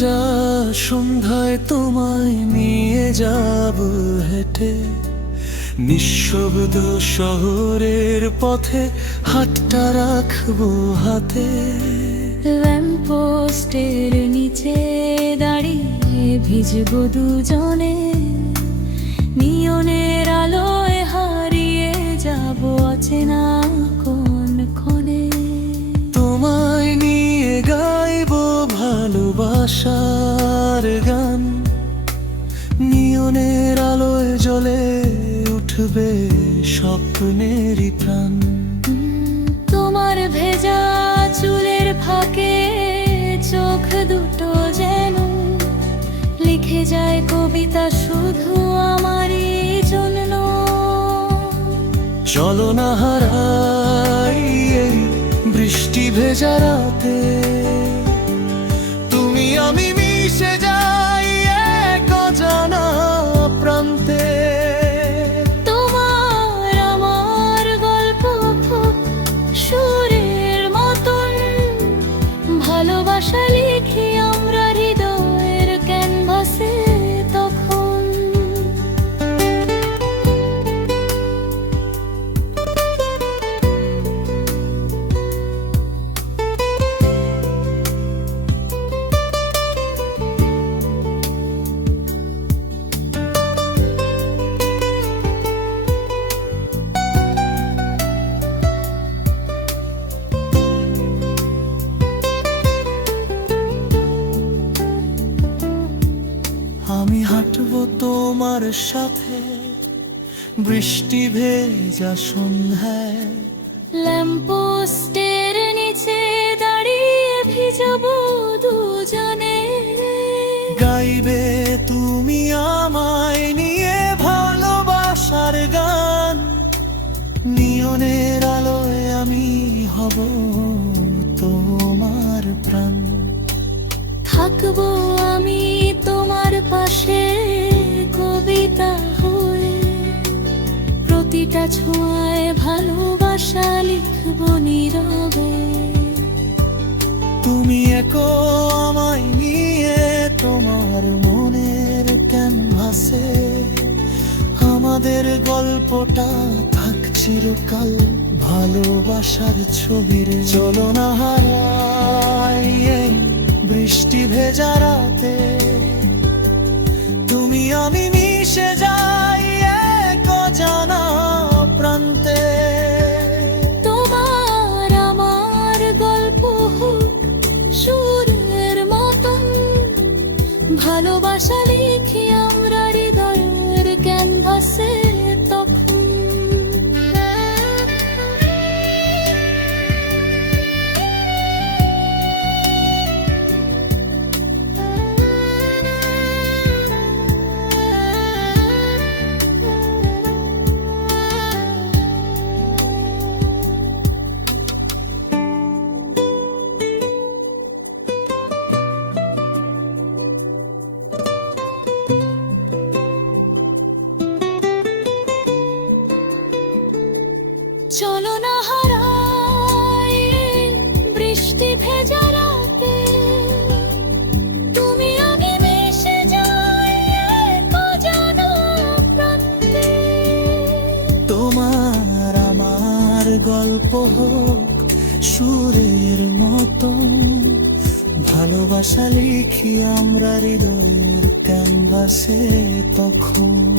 ভেজা সন্ধ্যায় তোমায় নিয়ে যাব হেঁটে, নিঃশব্দ শহরের পথে হাতটা রাখবো হাতে। ল্যাম্পপোস্টের নিচে দাঁড়িয়ে ভিজবো দুজনে, নিয়নের আলোয় হারিয়ে যাব অচেনা কোন ক্ষণে। তোমায় নিয়ে গাইবো ভালোবাসার গান, নিয়নের আলোয় জ্বলে উঠবে স্বপ্নেরই প্রাণ। তোমার ভেজা চুলের ফাঁকে চোখ দুটো যেন লিখে যায় কবিতা শুধু আমারই জন্য। চলো না হারাই এই বৃষ্টি ভেজা রাতে, তুমি আমি মিশে যাই এক অজানা প্রান্তে। তোমার আমার গল্প খুব সুরের মতন, ভালোবাসা লিখি আমরা হৃদয়ের ক্যানভাসে তখন। আমি হাঁটবো তোমার সাথে বৃষ্টি ভেজা সন্ধ্যায়, ল্যাম্পপোস্টের নিচে দাঁড়িয়ে ভিজবো দুজনে। গাইবে তুমি আমায় নিয়ে ভালোবাসার গান, নিয়নের আলোয় আমি হব তোমার প্রাণ। থাকবো আমি তোমার পাশে কবিতা হয়ে, প্রতিটা ছোঁয়ায় ভালোবাসা লিখবো নীরবে। তুমি একা আমায় নিয়ে তোমার মনের ক্যানভাসে, আমাদের গল্পটা থাক চিরকাল ভালোবাসার ছবির। চলো না হারাই এই বৃষ্টি ভেজা রাতে, তুমি আমি মিশে যাই এক অজানা প্রান্তে। তোমার আমার গল্প হোক সুরের মতন, ভালোবাসা লিখি আমরা হৃদয়ের ক্যানভাসে তখন। চলো না হারাই বৃষ্টি ভেজা রাতে, তুমি আমি মিশে যাই এক অজানা প্রান্তে। তোমার আমার গল্প হোক সুরের মতো, ভালোবাসা লিখি আমরা হৃদয়ের ক্যানভাসে তখন।